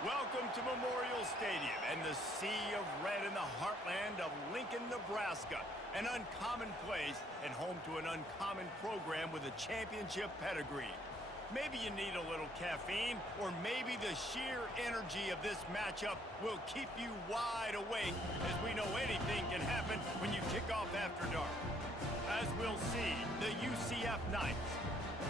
Welcome to Memorial Stadium and the sea of red in the heartland of Lincoln, Nebraska. An uncommon place and home to an uncommon program with a championship pedigree. Maybe you need a little caffeine, or maybe the sheer energy of this matchup will keep you wide awake, as we know anything can happen when you kick off after dark. As we'll see, the UCF Knights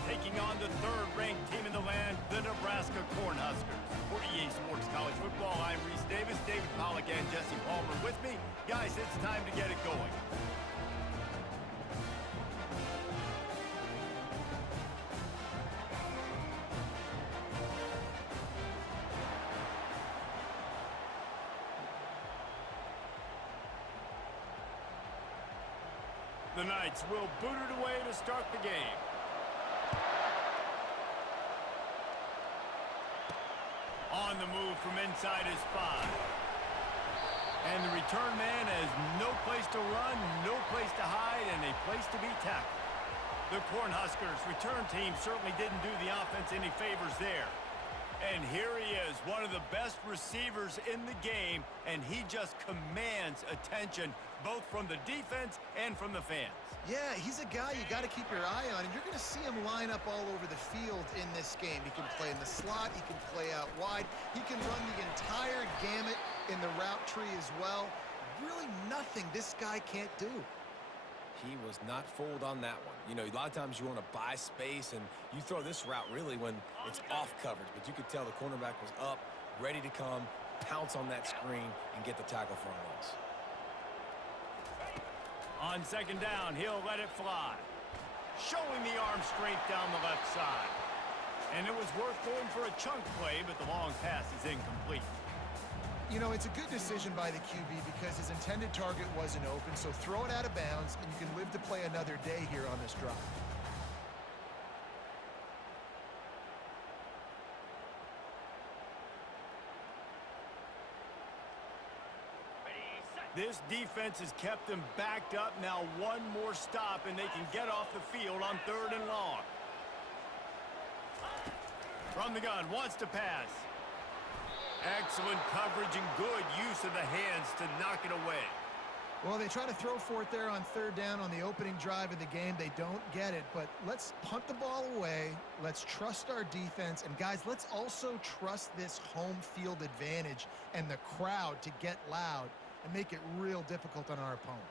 taking on the third-ranked team in the land, the Nebraska Cornhuskers. For EA Sports College Football, I'm Reese Davis, David Pollack, and Jesse Palmer with me. Guys, it's time to get it going. The Knights will boot it away to start the game. On the move from inside his 5. And the return man has no place to run, no place to hide, and a place to be tackled. The Cornhuskers return team certainly didn't do the offense any favors there. And here he is, one of the best receivers in the game, and he just commands attention both from the defense and from the fans. Yeah, he's a guy you got to keep your eye on, and you're going to see him line up all over the field in this game. He can play in the slot, he can play out wide, he can run the entire gamut in the route tree as well. Really nothing this guy can't do. He was not fooled on that one. You know, a lot of times you want to buy space, and you throw this route really when it's off coverage. But you could tell the cornerback was up, ready to come, pounce on that screen, and get the tackle for a loss. On second down, he'll let it fly. Showing the arm strength down the left side. And it was worth going for a chunk play, but the long pass is incomplete. You know, it's a good decision by the QB because his intended target wasn't open, so throw it out of bounds, and you can live to play another day here on this drive. This defense has kept them backed up. Now one more stop, and they can get off the field on 3rd and long. From the gun, wants to pass. Excellent coverage and good use of the hands to knock it away. Well, they try to throw for it there on 3rd down on the opening drive of the game. They don't get it, but let's punt the ball away. Let's trust our defense. And, guys, let's also trust this home field advantage and the crowd to get loud and make it real difficult on our opponent.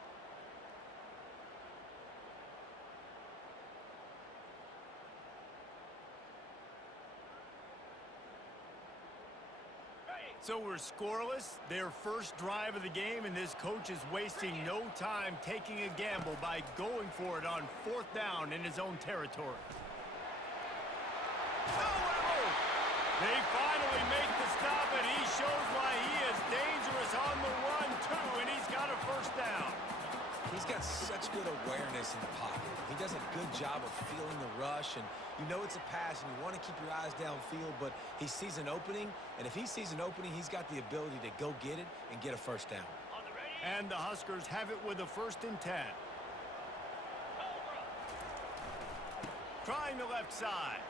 So we're scoreless, their first drive of the game, and this coach is wasting no time taking a gamble by going for it on 4th down in his own territory. Oh, they finally make the stop, and he shows why he is dangerous on the run, too, and he's got a 1st down. He's got such good awareness in the pocket. He does a good job of feeling the rush, and you know it's a pass, and you want to keep your eyes downfield, but he sees an opening, and if he sees an opening, he's got the ability to go get it and get a 1st down. And the Huskers have it with a 1st and 10. Trying the left side.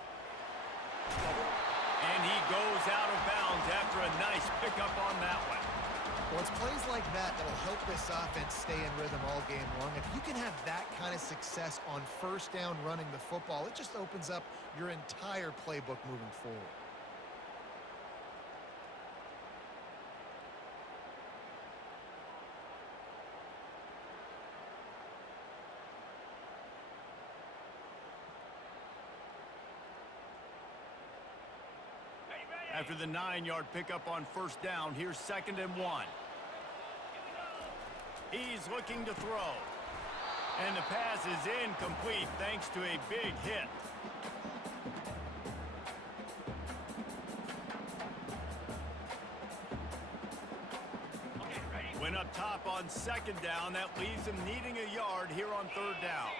And he goes out of bounds after a nice pickup on that one. Well, it's plays like that that'll help this offense stay in rhythm all game long. If you can have that kind of success on 1st down running the football, it just opens up your entire playbook moving forward. After the 9-yard pickup on 1st down, here's 2nd and 1. He's looking to throw. And the pass is incomplete thanks to a big hit. Went up top on 2nd down. That leaves him needing a yard here on 3rd down.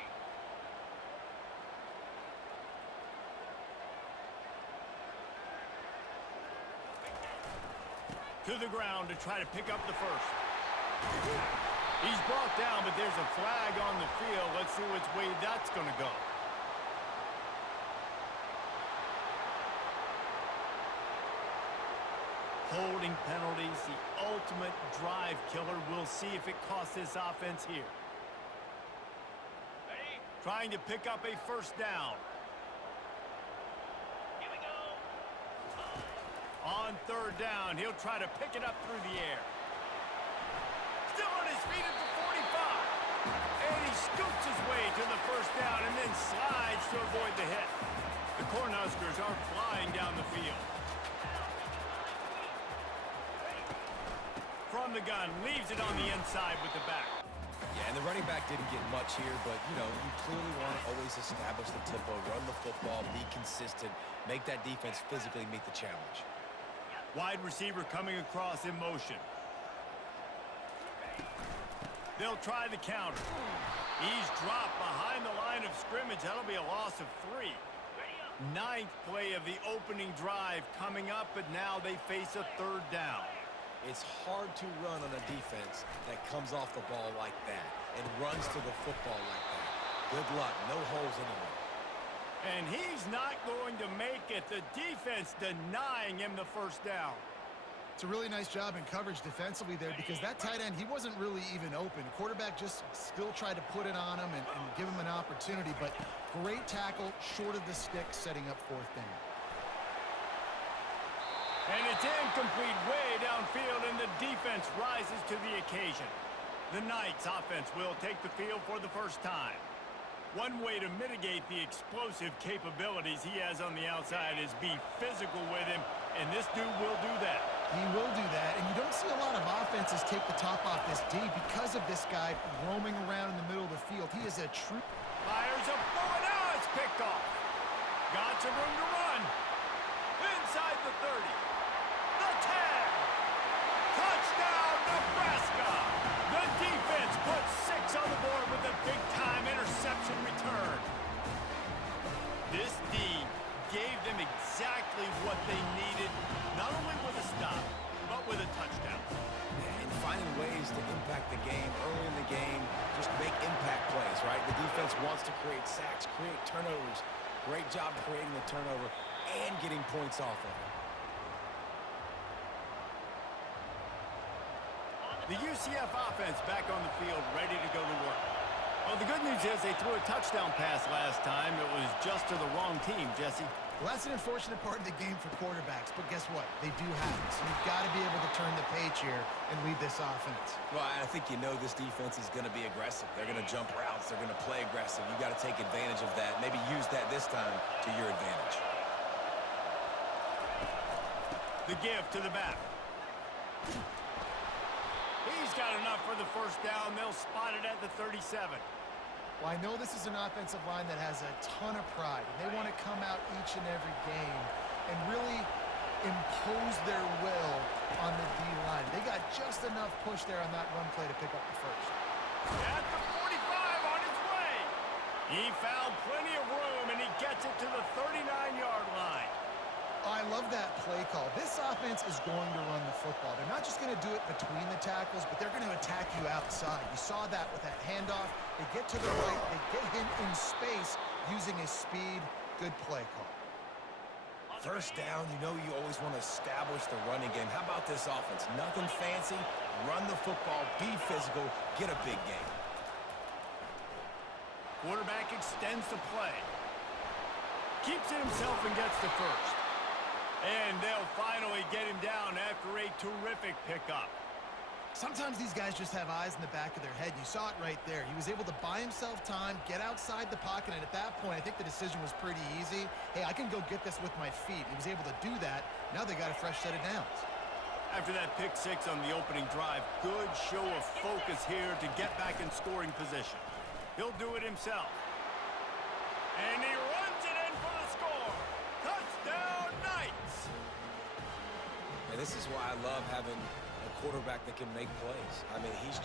To the ground to try to pick up the 1st. He's brought down, but there's a flag on the field. Let's see which way that's going to go. Holding penalties, the ultimate drive killer. We'll see if it costs this offense here. Ready? Trying to pick up a first down. Here we go. On third down, he'll try to pick it up through the air. Still on his feet at the 45. And he scoots his way to the first down and then slides to avoid the hit. The Cornhuskers are flying down the field. From the gun, leaves it on the inside with the back. Yeah, and the running back didn't get much here, but, you know, you clearly want to always establish the tempo, run the football, be consistent, make that defense physically meet the challenge. Wide receiver coming across in motion. They'll try the counter. He's dropped behind the line of scrimmage. That'll be a loss of 3. Ninth play of the opening drive coming up, but now they face a third down. It's hard to run on a defense that comes off the ball like that and runs to the football like that. Good luck. No holes anywhere. And he's not going to make it. The defense denying him the first down. It's a really nice job in coverage defensively there because that tight end, he wasn't really even open. Quarterback just still tried to put it on him and give him an opportunity, but great tackle short of the stick, setting up fourth down. And it's incomplete way downfield, and the defense rises to the occasion. The Knights offense will take the field for the first time. One way to mitigate the explosive capabilities he has on the outside is be physical with him, and this dude will do that. He will do that, and you don't see a lot of offenses take the top off this D because of this guy roaming around in the middle of the field. He is a true... Fires a bullet. Now it's picked off. Got some room to run. Inside the 30. The 10. Touchdown, Nebraska. The defense puts 6 on the board with a big-time interception return. This D gave them exactly what they needed, not only with a stop, but with a touchdown. And finding ways to impact the game early in the game, just make impact plays, right? The defense wants to create sacks, create turnovers. Great job creating the turnover and getting points off of it. The UCF offense back on the field, ready to go to work. Well, the good news is they threw a touchdown pass last time. It was just to the wrong team, Jesse. Well, that's an unfortunate part of the game for quarterbacks, but guess what? They do have it, so you've got to be able to turn the page here and lead this offense. Well, I think you know this defense is going to be aggressive. They're going to jump routes. They're going to play aggressive. You got to take advantage of that. Maybe use that this time to your advantage. The give to the back. He's got enough for the first down. They'll spot it at the 37. Well, I know this is an offensive line that has a ton of pride, and they want to come out each and every game and really impose their will on the D-line. They got just enough push there on that run play to pick up the first. At the 45 on his way. He found plenty of room, and he gets it to the 39-yard line. I love that play call. This offense is going to run the football. They're not just going to do it between the tackles, but they're going to attack you outside. You saw that with that handoff. They get to the right. They get him in space using his speed. Good play call. First down, you know you always want to establish the running game. How about this offense? Nothing fancy. Run the football, be physical, get a big game. Quarterback extends the play. Keeps it himself and gets the first. And they'll finally get him down after a terrific pickup. Sometimes these guys just have eyes in the back of their head. You saw it right there. He was able to buy himself time, get outside the pocket, and at that point, I think the decision was pretty easy. Hey, I can go get this with my feet. He was able to do that. Now they got a fresh set of downs. After that pick 6 on the opening drive, good show of focus here to get back in scoring position. He'll do it himself. And he runs it in for the score. Touchdown, Knights! And this is why I love having a quarterback that can make plays. I mean, he's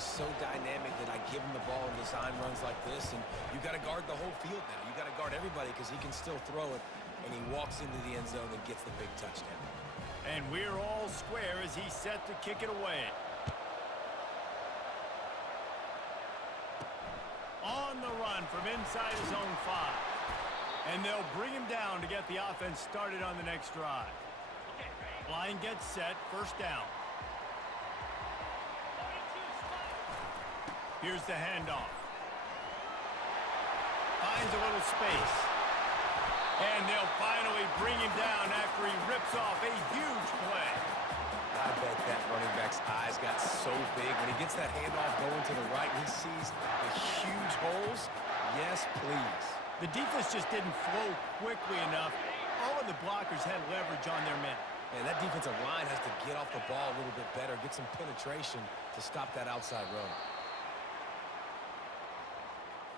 so dynamic that I give him the ball and design runs like this, and you got to guard the whole field now. You got to guard everybody because he can still throw it, and he walks into the end zone and gets the big touchdown. And we're all square as he's set to kick it away. On the run from inside his own 5. And they'll bring him down to get the offense started on the next drive. Line gets set, first down. Here's the handoff. Finds a little space. And they'll finally bring him down after he rips off a huge play. I bet that running back's eyes got so big. When he gets that handoff going to the right, he sees the huge holes. Yes, please. The defense just didn't flow quickly enough. All of the blockers had leverage on their men. And that defensive line has to get off the ball a little bit better, get some penetration to stop that outside run.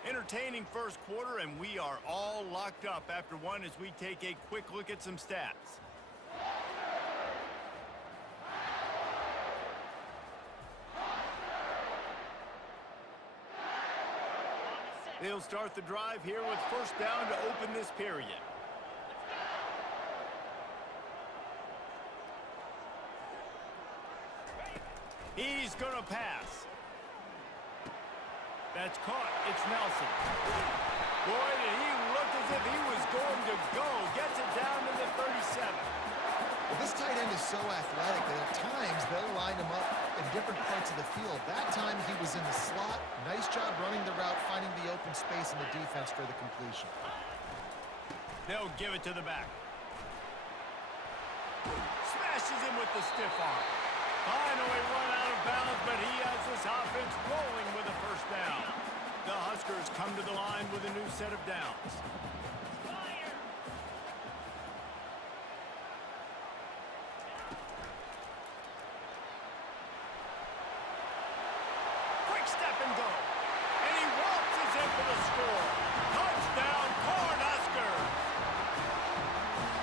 Entertaining first quarter, and we are all locked up after one as we take a quick look at some stats. They'll start the drive here with first down to open this period. He's going to pass. That's caught. It's Nelson. Boy, did he look as if he was going to go. Gets it down to the 37. Well, this tight end is so athletic that at times they'll line him up in different parts of the field. That time he was in the slot. Nice job running the route, finding the open space in the defense for the completion. They'll give it to the back. Smashes him with the stiff arm. Finally run out of bounds, but he has this offense rolling with a first down. The Huskers come to the line with a new set of downs. Quick step and go. And he waltzes in for the score. Touchdown, Cornhuskers.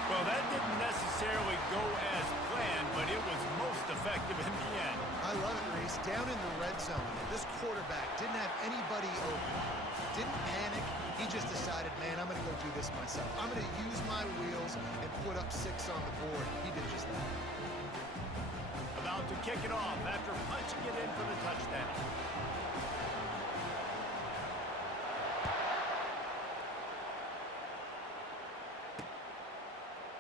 Well, that didn't necessarily go as planned, but it was most effective in the end. I love it, Reese. Down in the red zone, this quarterback didn't have anybody open. Didn't panic. He just decided, man, I'm going to go do this myself. I'm going to use my wheels and put up 6 on the board. He did just that. About to kick it off after punching it in for the touchdown.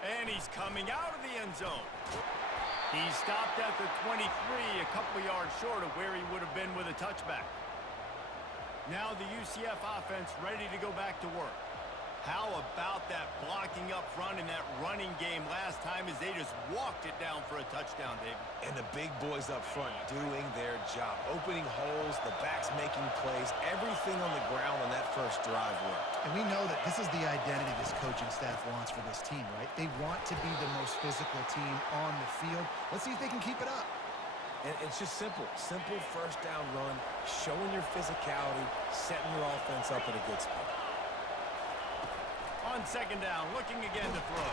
And he's coming out of the end zone. He stopped at the 23, a couple of yards short of where he would have been with a touchback. Now the UCF offense ready to go back to work. How about that blocking up front in that running game last time as they just walked it down for a touchdown, David? And the big boys up front doing their job. Opening holes, the backs making plays, everything on the ground on that first drive worked. And we know that this is the identity this coaching staff wants for this team, right? They want to be the most physical team on the field. Let's see if they can keep it up. And it's just simple. Simple first down run, showing your physicality, setting your offense up in a good spot. On second down, looking again to throw.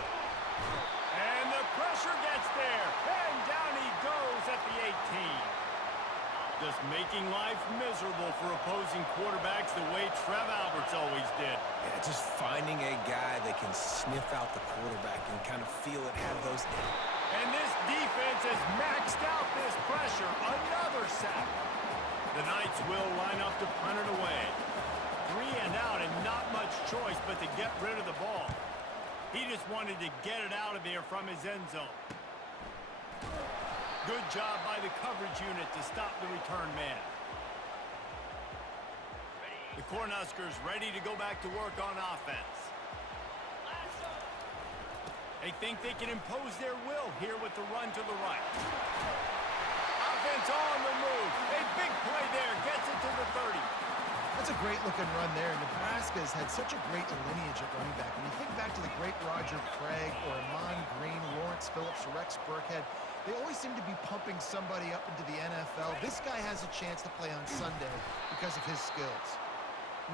And the pressure gets there. And down he goes at the 18. Just making life miserable for opposing quarterbacks the way Trev Alberts always did. Yeah, just finding a guy that can sniff out the quarterback and kind of feel it, have those. And this defense has maxed out this pressure. Another sack. The Knights will line up to punt it away. 3 and out and not much choice but to get rid of the ball. He just wanted to get it out of there from his end zone. Good job by the coverage unit to stop the return man. The Cornhuskers ready to go back to work on offense. They think they can impose their will here with the run to the right. Offense on the move. A big play there. Gets it to the 30. That's a great-looking run there. Nebraska's had such a great lineage at running back. When you think back to the great Roger Craig or Amon Green, Lawrence Phillips, Rex Burkhead, they always seem to be pumping somebody up into the NFL. This guy has a chance to play on Sunday because of his skills.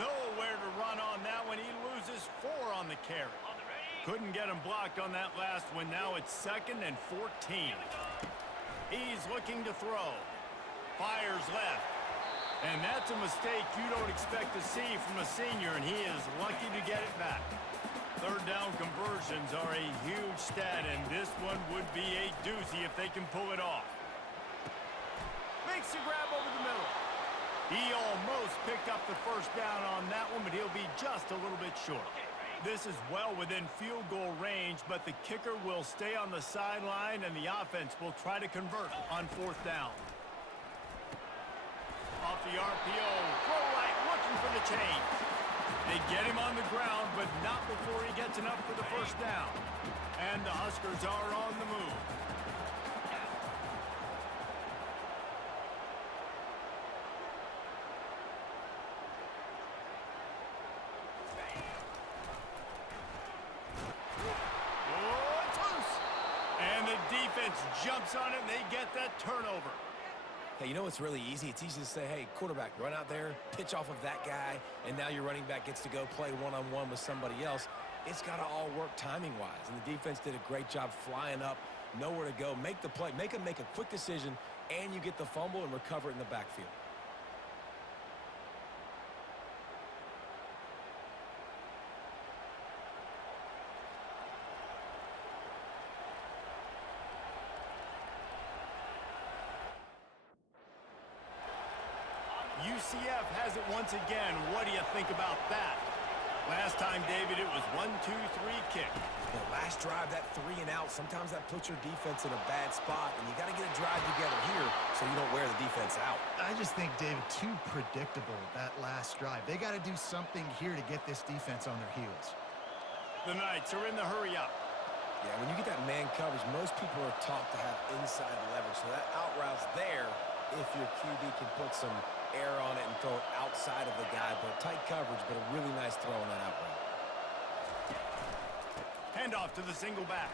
Nowhere to run on that one. He loses 4 on the carry. Couldn't get him blocked on that last one. Now it's 2nd and 14. He's looking to throw. Fires left. And that's a mistake you don't expect to see from a senior, and he is lucky to get it back. Third down conversions are a huge stat, and this one would be a doozy if they can pull it off. Makes the grab over the middle. He almost picked up the first down on that one, but he'll be just a little bit short. This is well within field goal range, but the kicker will stay on the sideline, and the offense will try to convert on fourth down. Off the RPO, throw right, looking for the change. They get him on the ground, but not before he gets enough for the first down. And the Huskers are on the move. Defense jumps on it, and they get that turnover. Hey, you know what's really easy? It's easy to say, hey, quarterback, run out there, pitch off of that guy, and now your running back gets to go play one-on-one with somebody else. It's got to all work timing-wise, and the defense did a great job flying up, nowhere to go, make the play, make a quick decision, and you get the fumble and recover it in the backfield. UCF has it once again. What do you think about that? Last time, David, it was 1-2-3 kick. The last drive, that 3 and out, sometimes that puts your defense in a bad spot, and you got to get a drive together here so you don't wear the defense out. I just think, David, too predictable, that last drive. They got to do something here to get this defense on their heels. The Knights are in the hurry up. Yeah, when you get that man coverage, most people are taught to have inside leverage, so that out route's there if your QB can put some air on it and throw it outside of the guy, but tight coverage, but a really nice throw on that out route. Handoff to the single back.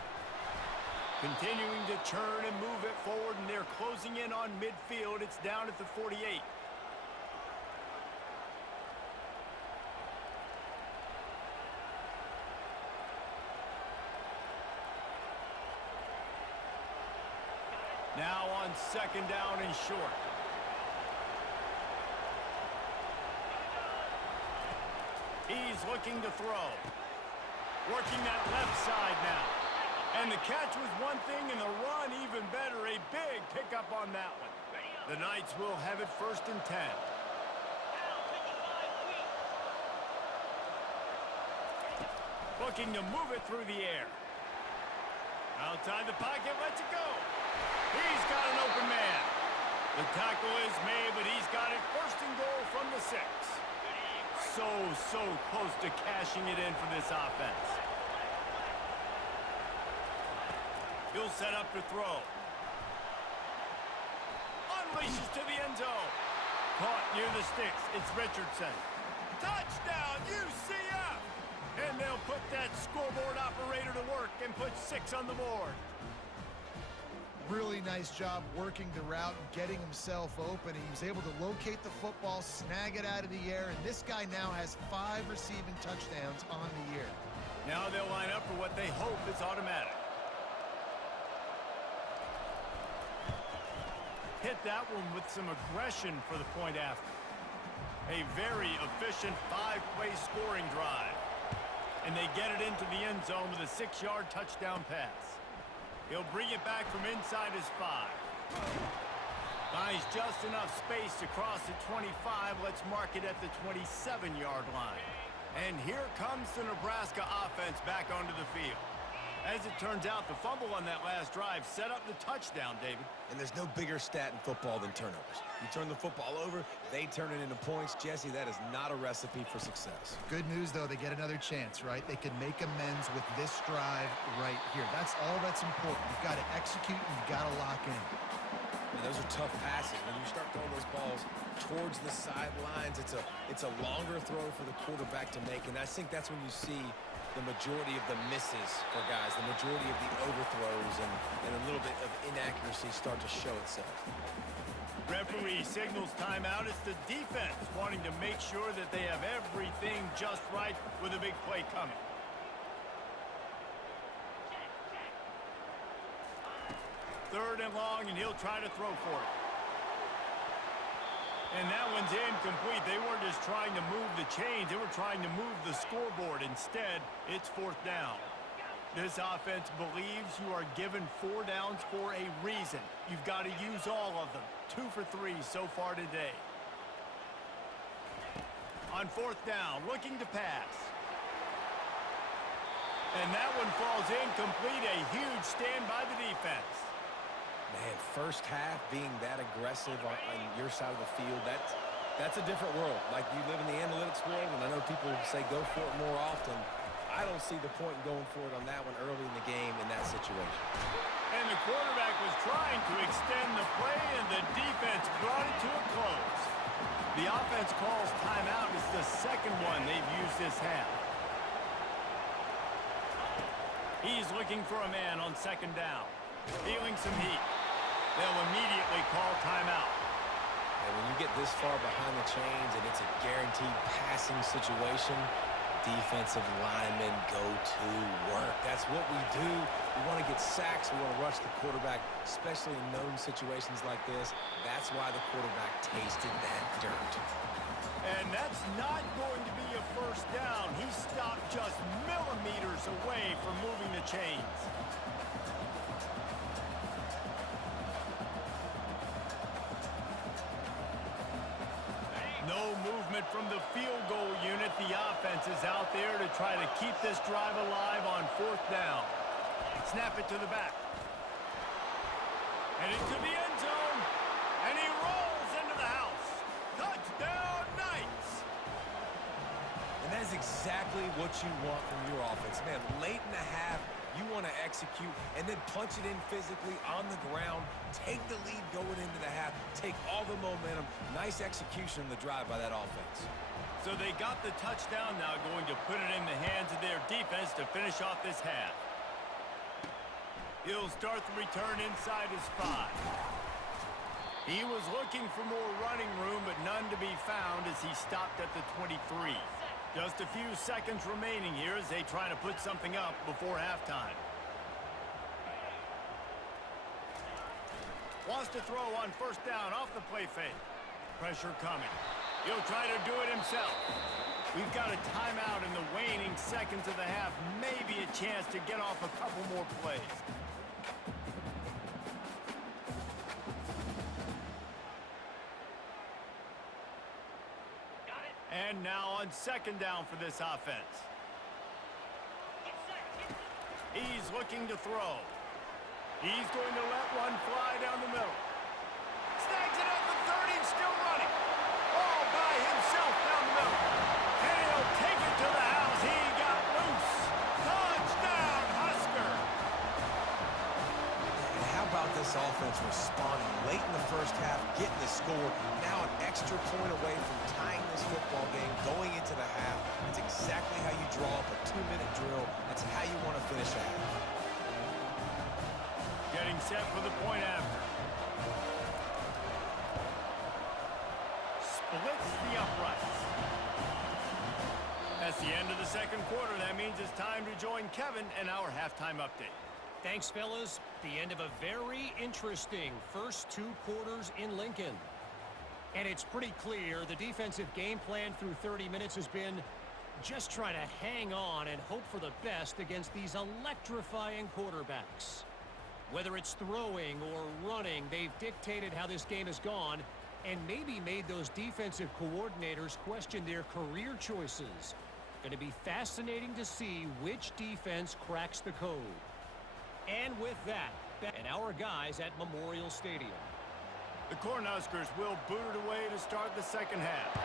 Continuing to churn and move it forward, and they're closing in on midfield. It's down at the 48. Now on second down and short. He's looking to throw. Working that left side now. And the catch was one thing, and the run even better. A big pickup on that one. The Knights will have it 1st and 10. Looking to move it through the air. Outside the pocket, lets it go. He's got an open man. The tackle is made, but he's got it 1st and goal from the 6. So close to cashing it in for this offense. He'll set up to throw. Unleashes to the end zone. Caught near the sticks. It's Richardson. Touchdown, UCF! And they'll put that scoreboard operator to work and put 6 on the board. Really nice job working the route and getting himself open. He was able to locate the football, snag it out of the air, and this guy now has 5 receiving touchdowns on the year. Now they'll line up for what they hope is automatic. Hit that one with some aggression for the point after. A very efficient 5-play scoring drive. And they get it into the end zone with a 6-yard touchdown pass. He'll bring it back from inside his 5. Finds just enough space to cross the 25. Let's mark it at the 27-yard line. And here comes the Nebraska offense back onto the field. As it turns out, the fumble on that last drive set up the touchdown, David. And there's no bigger stat in football than turnovers. You turn the football over, they turn it into points. Jesse, that is not a recipe for success. Good news, though, they get another chance, right? They can make amends with this drive right here. That's all that's important. You've got to execute and you've got to lock in. Man, those are tough passes. When you start throwing those balls towards the sidelines, it's a longer throw for the quarterback to make, and I think that's when you see the majority of the misses for guys, the majority of the overthrows and a little bit of inaccuracy start to show itself. Referee signals timeout. It's the defense wanting to make sure that they have everything just right with a big play coming. Third and long, and he'll try to throw for it. And that one's incomplete. They weren't just trying to move the chains. They were trying to move the scoreboard. Instead, it's 4th down. This offense believes you are given 4 downs for a reason. You've got to use all of them. 2 for 3 so far today. On 4th down, looking to pass. And that one falls incomplete. A huge stand by the defense. Man, first half being that aggressive on your side of the field, that's a different world. Like, you live in the analytics world, and I know people say go for it more often. I don't see the point in going for it on that one early in the game in that situation. And the quarterback was trying to extend the play, and the defense brought it to a close. The offense calls timeout. It's the second one they've used this half. He's looking for a man on second down. Feeling some heat. They'll immediately call timeout. And when you get this far behind the chains and it's a guaranteed passing situation, defensive linemen go to work. That's what we do. We want to get sacks. We want to rush the quarterback, especially in known situations like this. That's why the quarterback tasted that dirt. And that's not going to be a first down. He stopped just millimeters away from moving the chains. No movement from the field goal unit. The offense is out there to try to keep this drive alive on fourth down. Snap it to the back. And into the end zone. And he rolls into the house. Touchdown, Knights! And that is exactly what you want from your offense. Man, late in the half, you want to execute and then punch it in physically on the ground. Take the lead going into the half. Take all the momentum. Nice execution of the drive by that offense. So they got the touchdown, now going to put it in the hands of their defense to finish off this half. He'll start the return inside his 5. He was looking for more running room, but none to be found as he stopped at the 23. Just a few seconds remaining here as they try to put something up before halftime. Wants to throw on first down off the play fake. Pressure coming. He'll try to do it himself. We've got a timeout in the waning seconds of the half. Maybe a chance to get off a couple more plays. And now on second down for this offense. He's looking to throw. He's going to let one fly down the middle. Snags it at the 30, still running. All by himself down the middle. And he'll take it to the house. He got loose. Touchdown, Husker. And how about this offense responding late in the first half, getting the score, now an extra point away from tying this football game, going into the half. That's exactly how you draw up a 2-minute drill. That's how you want to finish a half. Getting set for the point after. Splits the uprights. That's the end of the second quarter. That means it's time to join Kevin and our halftime update. Thanks, fellas. The end of a very interesting first 2 quarters in Lincoln. And it's pretty clear the defensive game plan through 30 minutes has been just try to hang on and hope for the best against these electrifying quarterbacks. Whether it's throwing or running, they've dictated how this game has gone and maybe made those defensive coordinators question their career choices. Going to be fascinating to see which defense cracks the code. And with that, and our guys at Memorial Stadium. The Cornhuskers will boot it away to start the second half.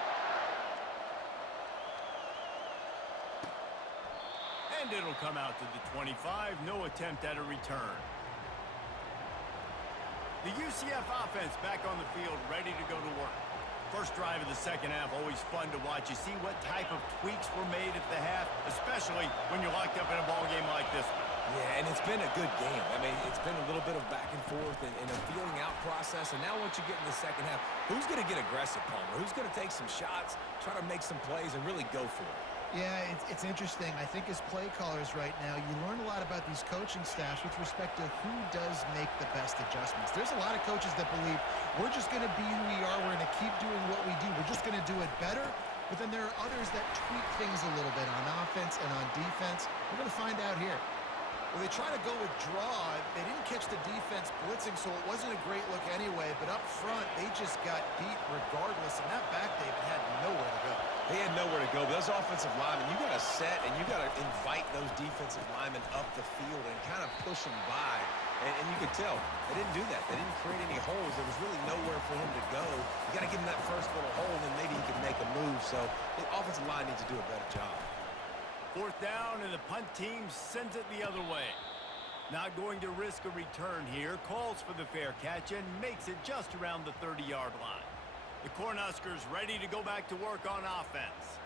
And it'll come out to the 25. No attempt at a return. The UCF offense back on the field, ready to go to work. First drive of the second half, always fun to watch. You see what type of tweaks were made at the half, especially when you're locked up in a ball game like this one. Yeah, and it's been a good game. I mean, it's been a little bit of back and forth and a feeling out process. And now once you get in the second half, who's going to get aggressive, Palmer? Who's going to take some shots, try to make some plays, and really go for it? Yeah, it's interesting. I think as play callers right now, you learn a lot about these coaching staffs with respect to who does make the best adjustments. There's a lot of coaches that believe we're just going to be who we are. We're going to keep doing what we do. We're just going to do it better. But then there are others that tweak things a little bit on offense and on defense. We're going to find out here. Well, they try to go with draw. They didn't catch the defense blitzing, so it wasn't a great look anyway. But up front, they just got beat regardless. And that back, David, had nowhere to go. They had nowhere to go. But those offensive linemen, you got to set and you got to invite those defensive linemen up the field and kind of push them by. And you could tell they didn't do that. They didn't create any holes. There was really nowhere for him to go. You got to give him that first little hole, and maybe he can make a move. So the offensive line needs to do a better job. Fourth down, and the punt team sends it the other way. Not going to risk a return here. Calls for the fair catch and makes it just around the 30-yard line. The Cornhuskers ready to go back to work on offense.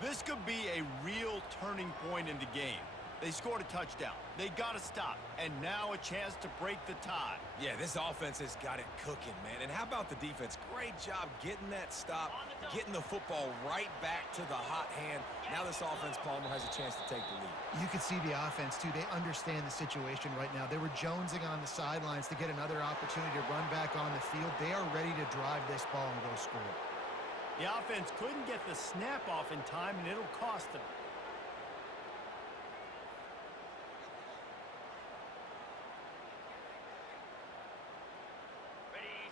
This could be a real turning point in the game. They scored a touchdown. They got to stop. And now a chance to break the tie. Yeah, this offense has got it cooking, man. And how about the defense? Great job getting that stop, getting the football right back to the hot hand. Now this offense, Palmer, has a chance to take the lead. You can see the offense, too. They understand the situation right now. They were jonesing on the sidelines to get another opportunity to run back on the field. They are ready to drive this ball and go score. The offense couldn't get the snap off in time, and it'll cost them.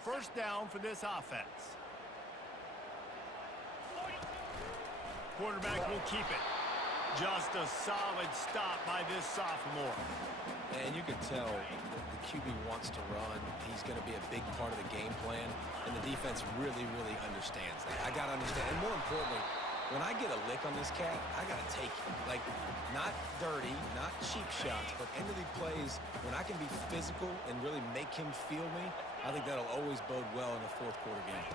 First down for this offense. Quarterback will keep it. Just a solid stop by this sophomore. And you can tell the QB wants to run. He's going to be a big part of the game plan. And the defense really, really understands that. I got to understand. And more importantly, when I get a lick on this cat, I got to take it. Like, not dirty, not cheap shots, but end of the plays, when I can be physical and really make him feel me, I think that'll always bode well in a fourth quarter game.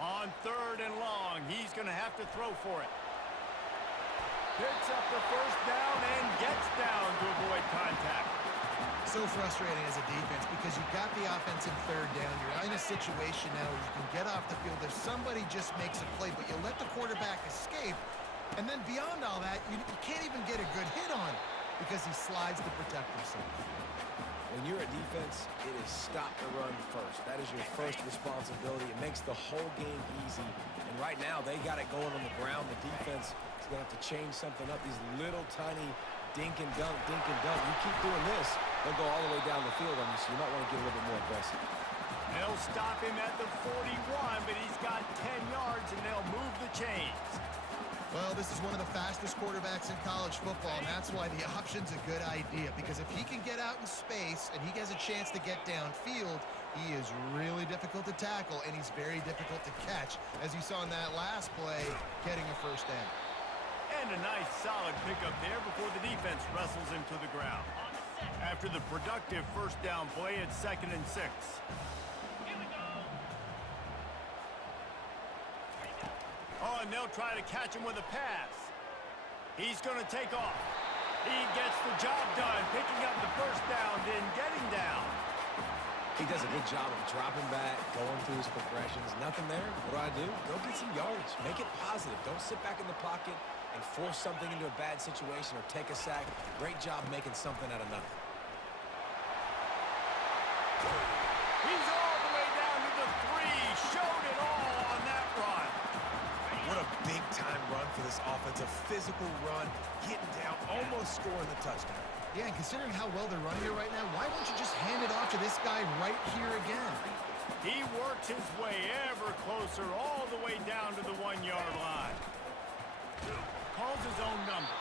On third and long, he's going to have to throw for it. Picks up the first down and gets down to avoid contact. So frustrating as a defense because you got the offense in third down. You're in a situation now where you can get off the field. If somebody just makes a play, but you let the quarterback escape, and then beyond all that, you can't even get a good hit on because he slides to protect himself. When you're a defense, it is stop the run first. That is your first responsibility. It makes the whole game easy. And right now, they got it going on the ground. The defense is going to have to change something up. These little tiny dink and dunk, dink and dunk. You keep doing this, they'll go all the way down the field on you, so you might want to get a little bit more aggressive. They'll stop him at the 41, but he's got 10 yards, and they'll move the chains. Well, this is one of the fastest quarterbacks in college football, and that's why the option's a good idea, because if he can get out in space and he has a chance to get downfield, he is really difficult to tackle, and he's very difficult to catch, as you saw in that last play, getting a first down. And a nice solid pickup there before the defense wrestles him to the ground. After the productive first down play, it's 2nd and 6. Oh, and they'll try to catch him with a pass. He's going to take off. He gets the job done, picking up the first down, then getting down. He does a good job of dropping back, going through his progressions. Nothing there. What do? Go get some yardage. Make it positive. Don't sit back in the pocket and force something into a bad situation or take a sack. Great job making something out of nothing. He's all the way down to the 3. Showed it all on that run. What a big-time run for this offense. A physical run, getting down, almost scoring the touchdown. Yeah, and considering how well they're running here right now, why don't you just hand it off to this guy right here again? He works his way ever closer all the way down to the 1-yard line. Calls his own number.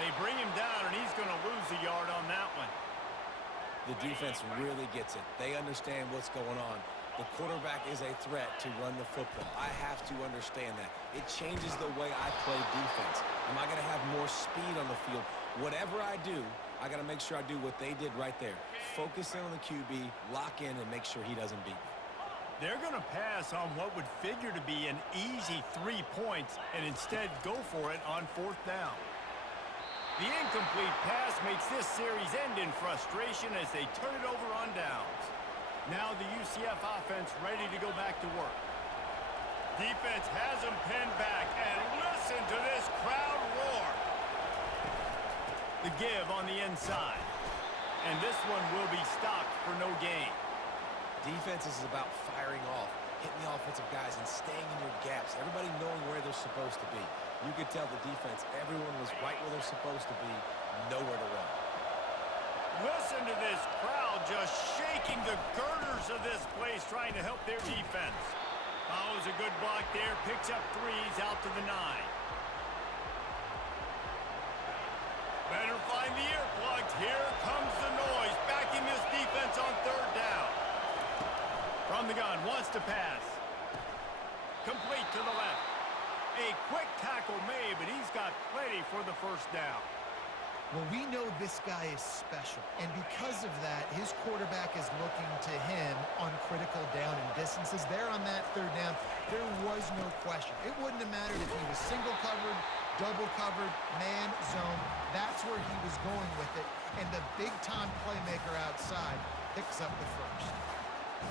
They bring him down, and he's going to lose a yard on that one. The defense really gets it. They understand what's going on. The quarterback is a threat to run the football. I have to understand that. It changes the way I play defense. Am I going to have more speed on the field? Whatever I do, I got to make sure I do what they did right there. Focus in on the QB, lock in, and make sure he doesn't beat me. They're going to pass on what would figure to be an easy 3 points and instead go for it on 4th down. The incomplete pass makes this series end in frustration as they turn it over on downs. Now the UCF offense ready to go back to work. Defense has them pinned back, and listen to this crowd roar. The give on the inside. And this one will be stopped for no gain. Defense is about firing off, hitting the offensive guys, and staying in your gaps. Everybody knowing where they're supposed to be. You could tell the defense, everyone was right where they're supposed to be, nowhere to run. Listen to this crowd just shaking the girders of this place trying to help their defense. Follows a good block there, picks up threes out to the 9. Better find the earplugs. Here comes the noise, backing this defense on third down. From the gun, wants to pass. Complete to the left. A quick tackle made, but he's got plenty for the first down. Well, we know this guy is special, and because of that, his quarterback is looking to him on critical down and distances. There on that third down, there was no question. It wouldn't have mattered if he was single covered, double covered, man, zone. That's where he was going with it, and the big-time playmaker outside picks up the first.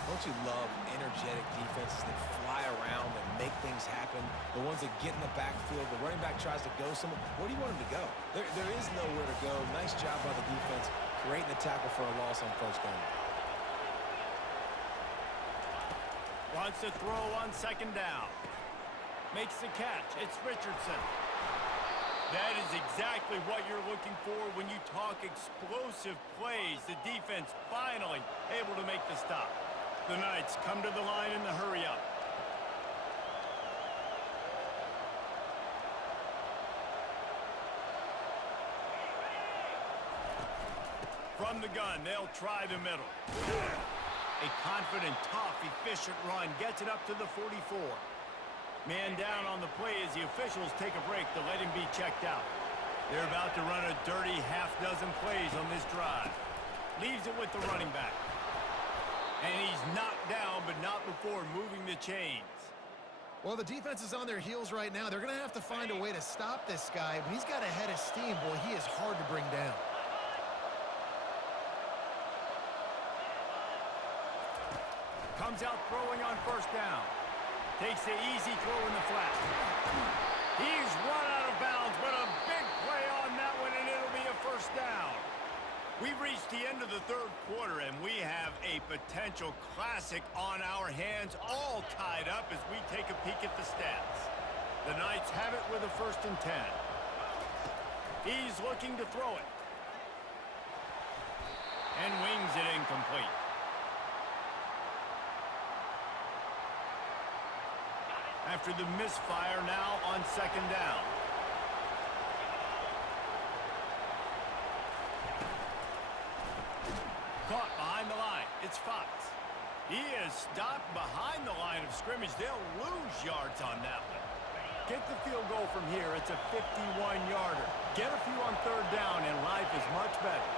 Don't you love energetic defenses that fly around and make things happen? The ones that get in the backfield, the running back tries to go somewhere. Where do you want him to go? There is nowhere to go. Nice job by the defense creating a tackle for a loss on first down. Wants to throw on second down. Makes the catch. It's Richardson. That is exactly what you're looking for when you talk explosive plays. The defense finally able to make the stop. The Knights come to the line in the hurry-up. From the gun, they'll try the middle. A confident, tough, efficient run gets it up to the 44. Man down on the play as the officials take a break to let him be checked out. They're about to run a dirty half-dozen plays on this drive. Leaves it with the running back. And he's knocked down, but not before moving the chains. Well, the defense is on their heels right now. They're going to have to find a way to stop this guy. When he's got a head of steam, boy, he is hard to bring down. Comes out throwing on first down. Takes the easy throw in the flat. He's run out of bounds, but a big play on that one, and it'll be a first down. We've reached the end of the third quarter, and we have a potential classic on our hands, all tied up as we take a peek at the stats. The Knights have it with a 1st and 10. He's looking to throw it. And wings it incomplete. After the misfire, now on second down. Caught behind the line. It's Fox. He is stopped behind the line of scrimmage. They'll lose yards on that one. Get the field goal from here. It's a 51-yarder. Get a few on third down, and life is much better.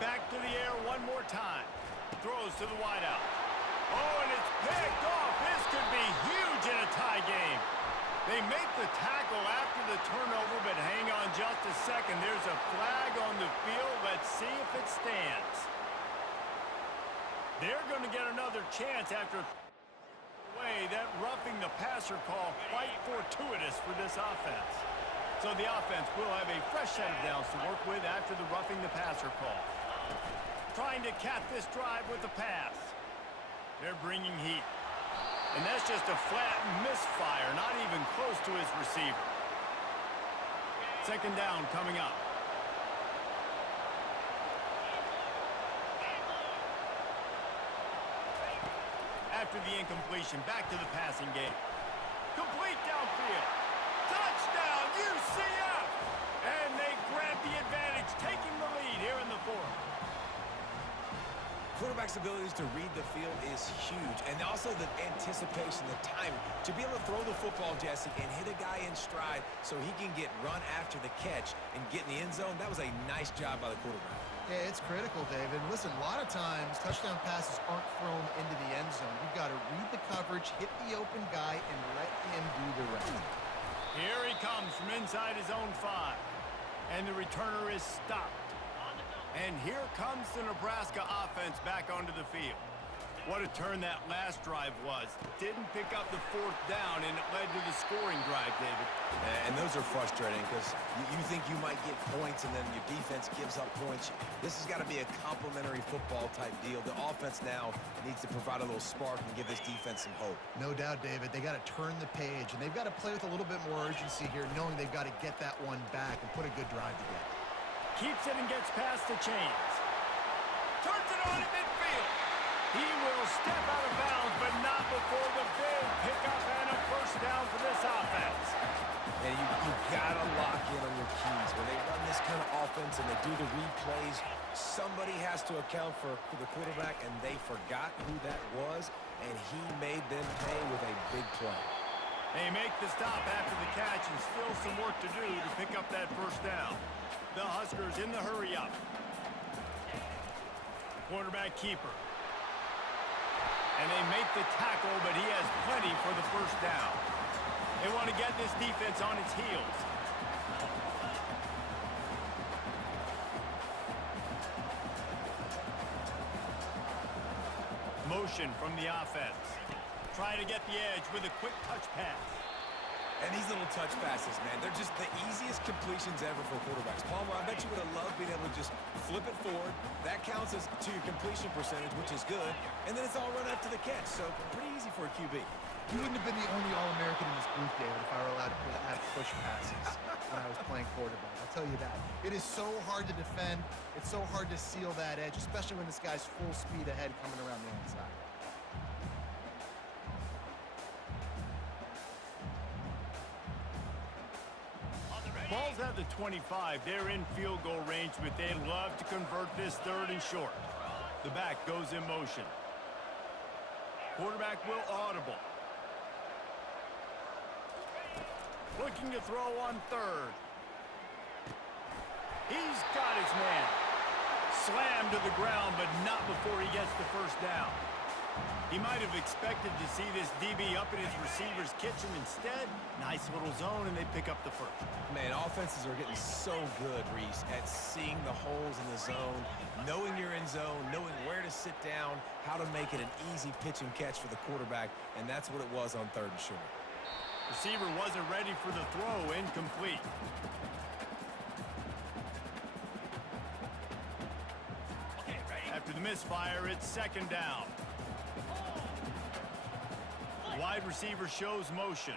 Back to the air one more time. Throws to the wideout. Oh, and it's picked off. This could be huge in a tie game. They make the tackle after the turnover, but hang on just a second. There's a flag on the field. Let's see if it stands. They're going to get another chance after that roughing the passer call quite fortuitous for this offense. So the offense will have a fresh set of downs to work with after the roughing the passer call. Trying to cap this drive with the pass. They're bringing heat. And that's just a flat misfire, not even close to his receiver. Second down coming up. After the incompletion, back to the passing game. Complete downfield. Touchdown, UCF! And they grab the advantage, taking the lead here in the fourth. Quarterback's abilities to read the field is huge, and also the anticipation, the timing. To be able to throw the football, Jesse, and hit a guy in stride so he can get run after the catch and get in the end zone, that was a nice job by the quarterback. Yeah, it's critical, David. Listen, a lot of times touchdown passes aren't thrown into the end zone. You've got to read the coverage, hit the open guy, and let him do the rest. Here he comes from inside his own 5. And the returner is stopped. And here comes the Nebraska offense back onto the field. What a turn that last drive was. Didn't pick up the 4th down, and it led to the scoring drive, David. And those are frustrating because you think you might get points, and then your defense gives up points. This has got to be a complementary football type deal. The offense now needs to provide a little spark and give this defense some hope. No doubt, David. They got to turn the page, and they've got to play with a little bit more urgency here, knowing they've got to get that one back and put a good drive together. Keeps it and gets past the chains. Turns it on at midfield. He will step out of bounds, but not before the big pickup and a first down for this offense. And you got to lock in on your keys. When they run this kind of offense and they do the replays, somebody has to account for the quarterback, and they forgot who that was, and he made them pay with a big play. They make the stop after the catch, and still some work to do to pick up that first down. The Huskers in the hurry-up. Quarterback keeper. And they make the tackle, but he has plenty for the first down. They want to get this defense on its heels. Motion from the offense. Trying to get the edge with a quick touch pass. And these little touch passes, man, they're just the easiest completions ever for quarterbacks. Palmer, I bet you would have loved being able to just flip it forward. That counts as to your completion percentage, which is good. And then it's all run after the catch, so pretty easy for a QB. You wouldn't have been the only All-American in this booth, David, if I were allowed to have push passes when I was playing quarterback. I'll tell you that. It is so hard to defend. It's so hard to seal that edge, especially when this guy's full speed ahead coming around the outside. Ball's at the 25. They're in field goal range, but they'd love to convert this third and short. The back goes in motion. Quarterback will audible. Looking to throw on third. He's got his man. Slammed to the ground, but not before he gets the first down. He might have expected to see this DB up in his receiver's kitchen. Instead, nice little zone, and they pick up the first. Man, offenses are getting so good, Reese, at seeing the holes in the zone, knowing you're in zone, knowing where to sit down, how to make it an easy pitch and catch for the quarterback, and that's what it was on third and short. Receiver wasn't ready for the throw, incomplete. After the misfire, it's second down. Wide receiver shows motion.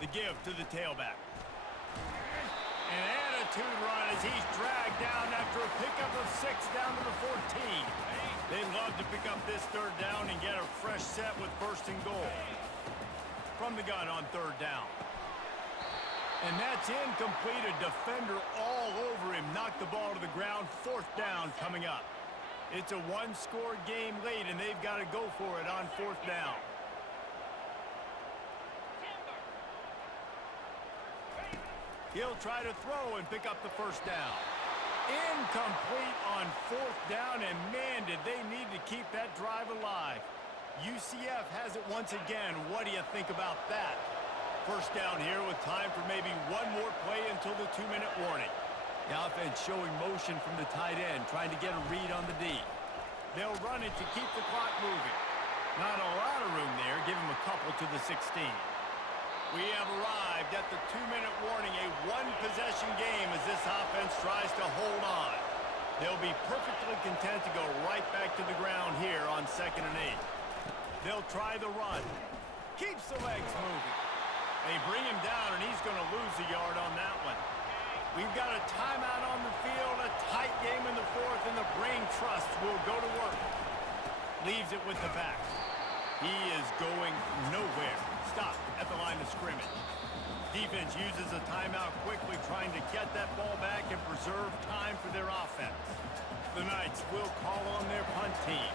The give to the tailback. An attitude run as he's dragged down after a pickup of 6 down to the 14. They love to pick up this third down and get a fresh set with first and goal. From the gun on third down. And that's incomplete. A defender all over him. Knocked the ball to the ground. Fourth down coming up. It's a one-score game late, and they've got to go for it on fourth down. He'll try to throw and pick up the first down. Incomplete on fourth down, and man, did they need to keep that drive alive. UCF has it once again. What do you think about that? First down here with time for maybe one more play until the 2-minute warning. The offense showing motion from the tight end, trying to get a read on the D. They'll run it to keep the clock moving. Not a lot of room there. Give him a couple to the 16. We have arrived at the 2-minute warning, a one-possession game as this offense tries to hold on. They'll be perfectly content to go right back to the ground here on 2nd and 8. They'll try the run. Keeps the legs moving. They bring him down, and he's going to lose a yard on that one. We've got a timeout on the field, a tight game in the fourth, and the Brain Trust will go to work. Leaves it with the back. He is going nowhere. Stop at the line of scrimmage. Defense uses a timeout quickly, trying to get that ball back and preserve time for their offense. The Knights will call on their punt team.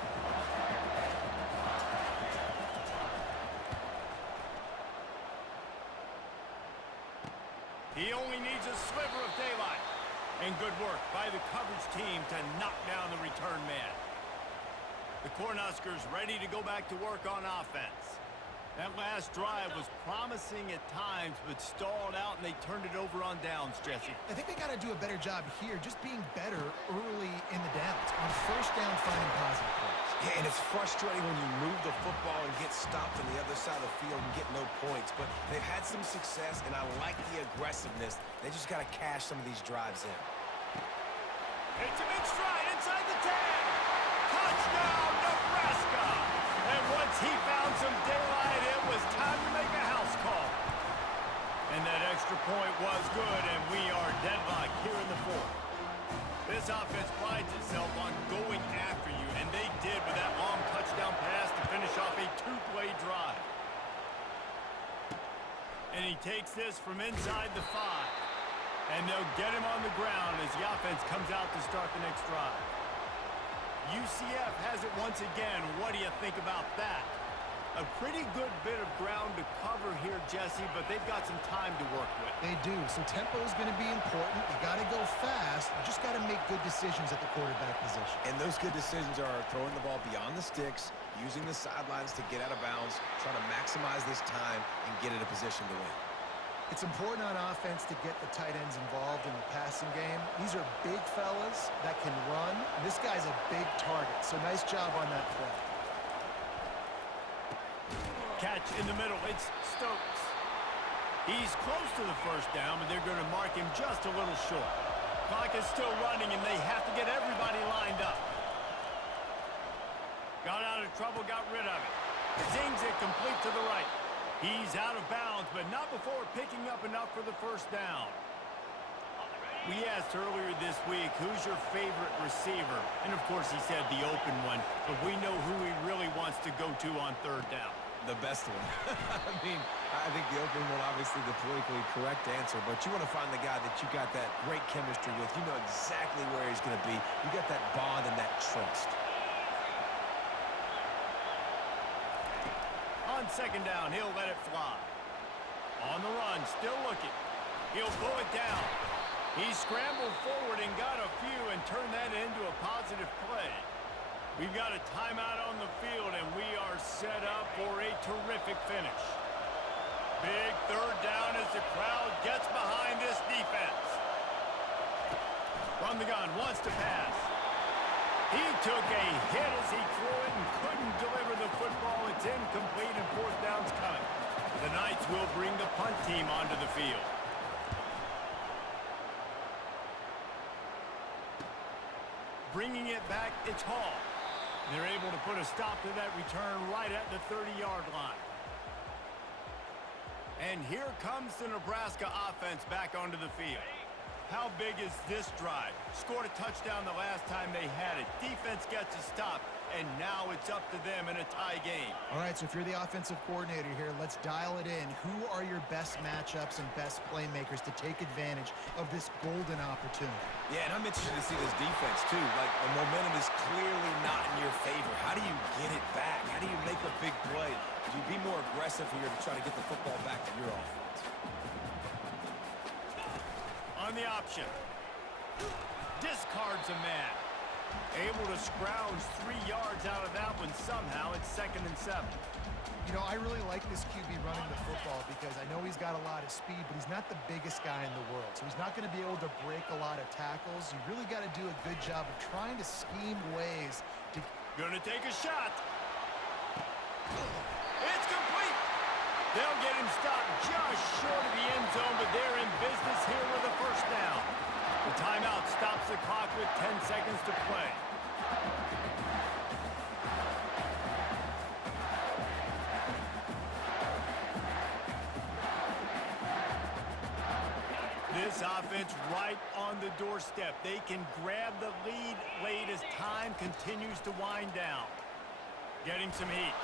He only needs a sliver of daylight. And good work by the coverage team to knock down the return man. The Cornhuskers ready to go back to work on offense. That last drive was promising at times, but stalled out, and they turned it over on downs, Jesse. I think they got to do a better job here, just being better early in the downs. On first down, finding positive plays. Yeah, and it's frustrating when you move the football and get stopped on the other side of the field and get no points. But they've had some success, and I like the aggressiveness. They just got to cash some of these drives in. It's a mid-stride inside the 10. Touchdown, Nebraska. And once he found some daylight, it was time to make a house call. And that extra point was good, and we are deadlocked here in the fourth. This offense prides itself on going after you, and they did with that long touchdown pass to finish off a two-play drive. And he takes this from inside the 5. And they'll get him on the ground as the offense comes out to start the next drive. UCF has it once again. What do you think about that? A pretty good bit of ground to cover here, Jesse, but they've got some time to work with. They do. So tempo is going to be important. You got to go fast. You just got to make good decisions at the quarterback position. And those good decisions are throwing the ball beyond the sticks, using the sidelines to get out of bounds, trying to maximize this time and get in a position to win. It's important on offense to get the tight ends involved in the passing game. These are big fellas that can run. This guy's a big target, so nice job on that play. Catch in the middle. It's Stokes. He's close to the first down, but they're going to mark him just a little short. Clock is still running, and they have to get everybody lined up. Got out of trouble, got rid of it. Zings it complete to the right. He's out of bounds, but not before picking up enough for the first down. We asked earlier this week, who's your favorite receiver? And, of course, he said the open one, but we know who he really wants to go to on third down. The best one. I mean, I think the open one, obviously the politically correct answer, but you want to find the guy that you got that great chemistry with. You know exactly where he's going to be. You got that bond and that trust. On second down, he'll let it fly. On the run, still looking. He'll pull it down. He scrambled forward and got a few and turned that into a positive play. We've got a timeout on the field, and we are set up for a terrific finish. Big third down as the crowd gets behind this defense. From the gun, wants to pass. He took a hit as he threw it and couldn't deliver the football. It's incomplete, and fourth down's coming. The Knights will bring the punt team onto the field. Bringing it back, it's Hall. They're able to put a stop to that return right at the 30-yard line. And here comes the Nebraska offense back onto the field. How big is this drive? Scored a touchdown the last time they had it. Defense gets a stop, and now it's up to them in a tie game. All right, so if you're the offensive coordinator here, let's dial it in. Who are your best matchups and best playmakers to take advantage of this golden opportunity? Yeah, and I'm interested to see this defense, too. Like, the momentum is clearly not in your favor. How do you get it back? How do you make a big play? Do you be more aggressive here to try to get the football back to your offense? On the option. Discards a man. Able to scrounge 3 yards out of that one somehow. It's 2nd and 7. You know, I really like this QB running the football because I know he's got a lot of speed, but he's not the biggest guy in the world. So he's not going to be able to break a lot of tackles. You really got to do a good job of trying to scheme ways to... Gonna take a shot. It's complete. They'll get him stopped just short of the end zone, but they're in business here with a first down. The timeout stops the clock with 10 seconds to play. This offense right on the doorstep. They can grab the lead late as time continues to wind down. Getting some heat.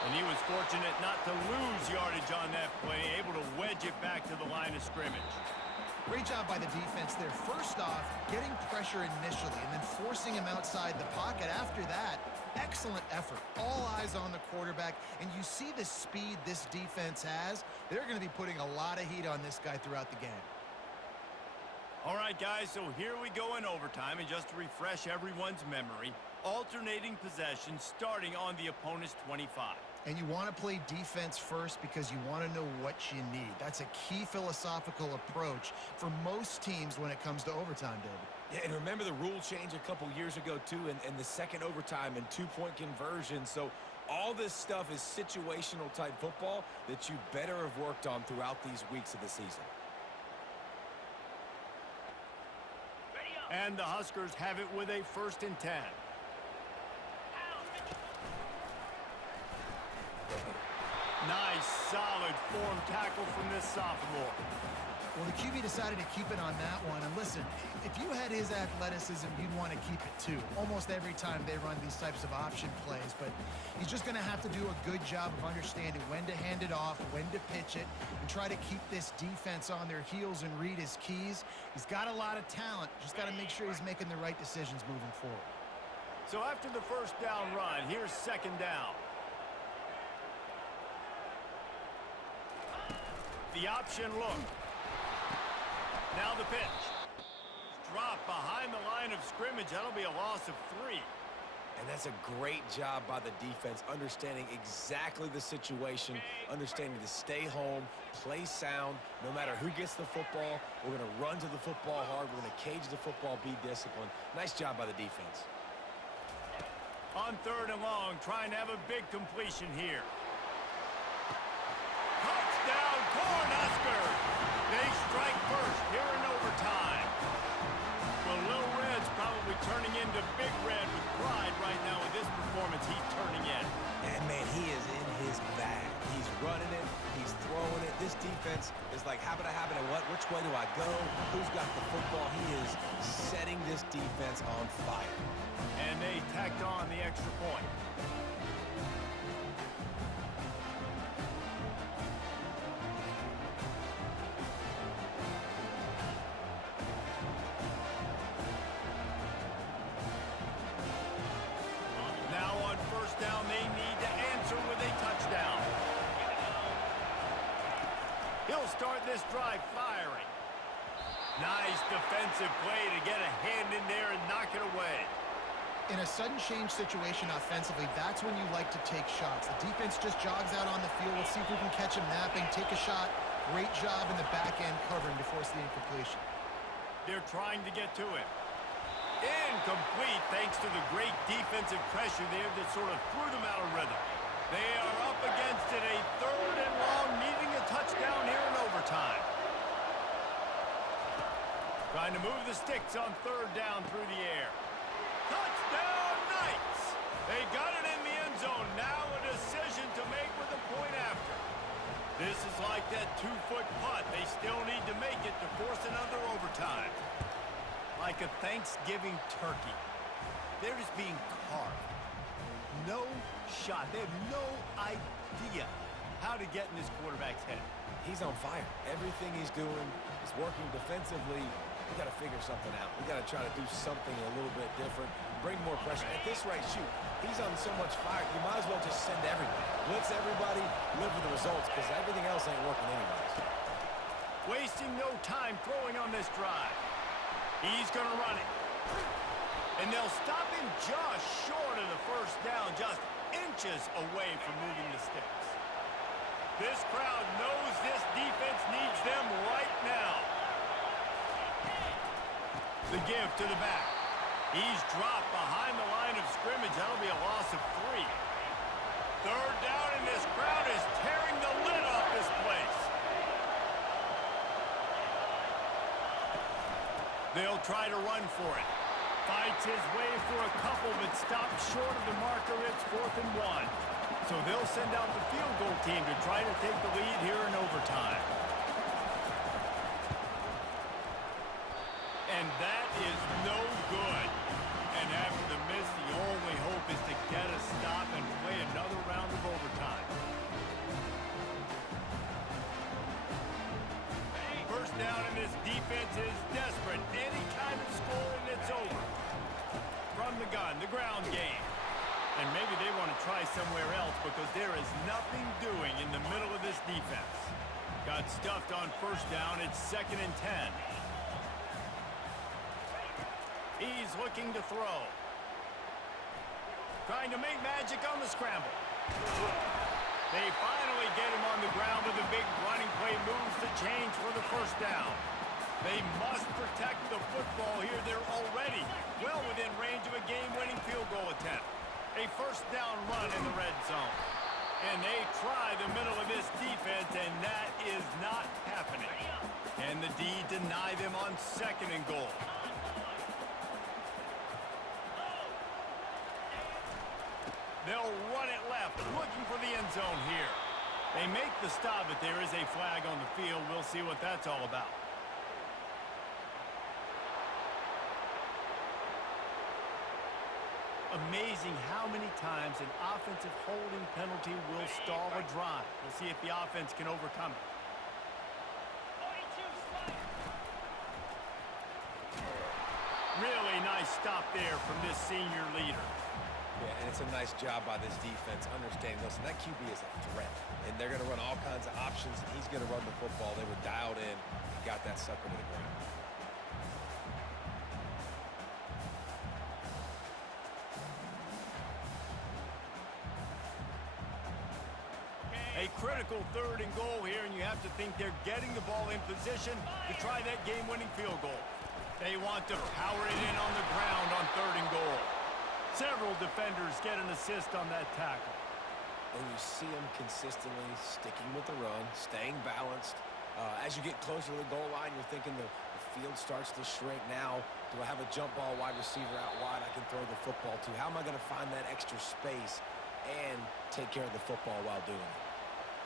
And he was fortunate not to lose yardage on that play, able to wedge it back to the line of scrimmage. Great job by the defense there. First off, getting pressure initially and then forcing him outside the pocket. After that, excellent effort. All eyes on the quarterback, and you see the speed this defense has. They're going to be putting a lot of heat on this guy throughout the game. All right, guys, so here we go in overtime, and just to refresh everyone's memory, alternating possessions starting on the opponent's 25. And you want to play defense first because you want to know what you need. That's a key philosophical approach for most teams when it comes to overtime, David. Yeah, and remember the rule change a couple years ago, too, and the second overtime and two-point conversion. So all this stuff is situational type football that you better have worked on throughout these weeks of the season. And the Huskers have it with a 1st and 10. Nice, solid form tackle from this sophomore. Well, the QB decided to keep it on that one. And listen, if you had his athleticism, you'd want to keep it too. Almost every time they run these types of option plays. But he's just going to have to do a good job of understanding when to hand it off, when to pitch it, and try to keep this defense on their heels and read his keys. He's got a lot of talent. Just got to make sure he's making the right decisions moving forward. So after the first down run, here's second down. The option look. Now the pitch. Drop behind the line of scrimmage. That'll be a loss of 3. And that's a great job by the defense, understanding exactly the situation, understanding to stay home, play sound. No matter who gets the football, we're going to run to the football hard. We're going to cage the football, be disciplined. Nice job by the defense. On third and long, trying to have a big completion here. Touchdown, Cornhuskers! They strike first here in overtime. Well, Little Red's probably turning into Big Red with pride right now with this performance he's turning in. And, man, he is in his bag. He's running it. He's throwing it. This defense is like, how about I have it and what? Which way do I go? Who's got the football? He is setting this defense on fire. And they tacked on the extra point. Now on first down, they need to answer with a touchdown. He'll start this drive firing. Nice defensive play to get a hand in there and knock it away. In a sudden change situation offensively, that's when you like to take shots. The defense just jogs out on the field. Let's see if we can catch him napping, take a shot. Great job in the back end covering to force the incompletion. They're trying to get to him. Incomplete thanks to the great defensive pressure there that sort of threw them out of rhythm. They are up against it, a third and long, needing a touchdown here in overtime. Trying to move the sticks on third down through the air. Touchdown, Knights! They got it in the end zone. Now a decision to make with a point after. This is like that 2-foot putt. They still need to make it to force another overtime. Like a Thanksgiving turkey. They're just being carved. No shot. They have no idea how to get in this quarterback's head. He's on fire. Everything he's doing is working defensively. We got to figure something out. We got to try to do something a little bit different. Bring more pressure. At this rate, shoot, he's on so much fire. You might as well just send everybody. Blitz everybody, live with the results, because everything else ain't working anyways. Wasting no time throwing on this drive. He's going to run it. And they'll stop him just short of the first down, just inches away from moving the sticks. This crowd knows this defense needs them right now. The give to the back. He's dropped behind the line of scrimmage. That'll be a loss of 3. Third down, and this crowd is tearing the lid off this place. They'll try to run for it. Fights his way for a couple, but stops short of the marker. It's 4th and 1. So they'll send out the field goal team to try to take the lead here in overtime. And that is no good. And after the miss, the only hope is to get a stop and play another round of overtime. First down, and this defense is desperate. Any kind of score, and it's over. From the gun, the ground game. And maybe they want to try somewhere else because there is nothing doing in the middle of this defense. Got stuffed on first down. It's 2nd and 10. He's looking to throw. Trying to make magic on the scramble. They finally get him on the ground with a big running play, moves the change for the first down. They must protect the football here. They're already well within range of a game-winning field goal attempt. A first down run in the red zone. And they try the middle of this defense, and that is not happening. Can the D deny them on 2nd and goal? They'll run it left, looking for the end zone here. They make the stop, but there is a flag on the field. We'll see what that's all about. Amazing how many times an offensive holding penalty will stall a drive. We'll see if the offense can overcome it. Really nice stop there from this senior leader. Yeah, and it's a nice job by this defense understanding, listen, that QB is a threat, and they're going to run all kinds of options, and he's going to run the football. They were dialed in and got that sucker to the ground. A critical 3rd and goal here, and you have to think they're getting the ball in position to try that game-winning field goal. They want to power it in on the ground on 3rd and goal. Several defenders get an assist on that tackle. And you see them consistently sticking with the run, staying balanced. As you get closer to the goal line, you're thinking the field starts to shrink now. Do I have a jump ball wide receiver out wide I can throw the football to? How am I going to find that extra space and take care of the football while doing it?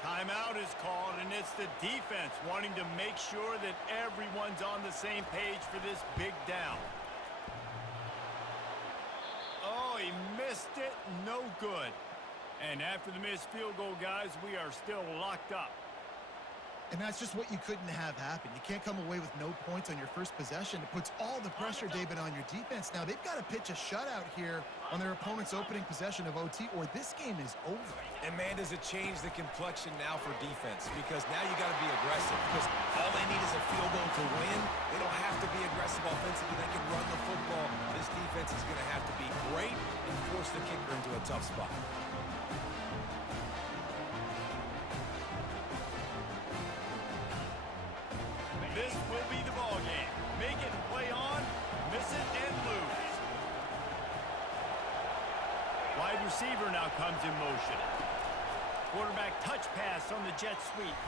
Timeout is called, and it's the defense wanting to make sure that everyone's on the same page for this big down. Oh, he missed it. No good. And after the missed field goal, guys, we are still locked up. And that's just what you couldn't have happen. You can't come away with no points on your first possession. It puts all the pressure, David, on your defense. Now, they've got to pitch a shutout here on their opponent's opening possession of OT, or this game is over. And, man, does it change the complexion now for defense? Because now you got to be aggressive. Because all they need is a field goal to win. They don't have to be aggressive offensively. They can run the football. This defense is going to have to be great and force the kicker into a tough spot. This will be the ball game. Make it and play on, miss it and lose. Wide receiver now comes in motion. Quarterback touch pass on the jet sweep.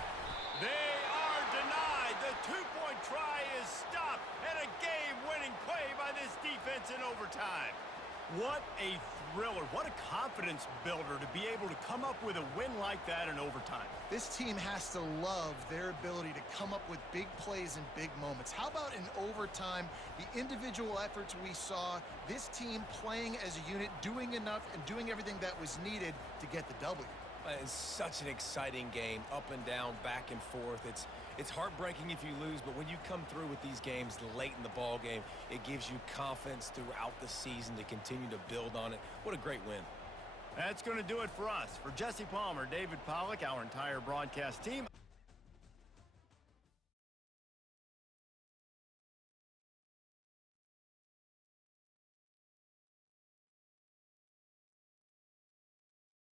They are denied. The two-point try is stopped, and a game-winning play by this defense in overtime. What a thriller. What a confidence builder to be able to come up with a win like that in overtime. This team has to love their ability to come up with big plays and big moments. How about in overtime, the individual efforts we saw, this team playing as a unit, doing enough and doing everything that was needed to get the W. It's such an exciting game, up and down, back and forth. It's heartbreaking if you lose, but when you come through with these games late in the ball game, it gives you confidence throughout the season to continue to build on it. What a great win. That's going to do it for us. For Jesse Palmer, David Pollack, our entire broadcast team.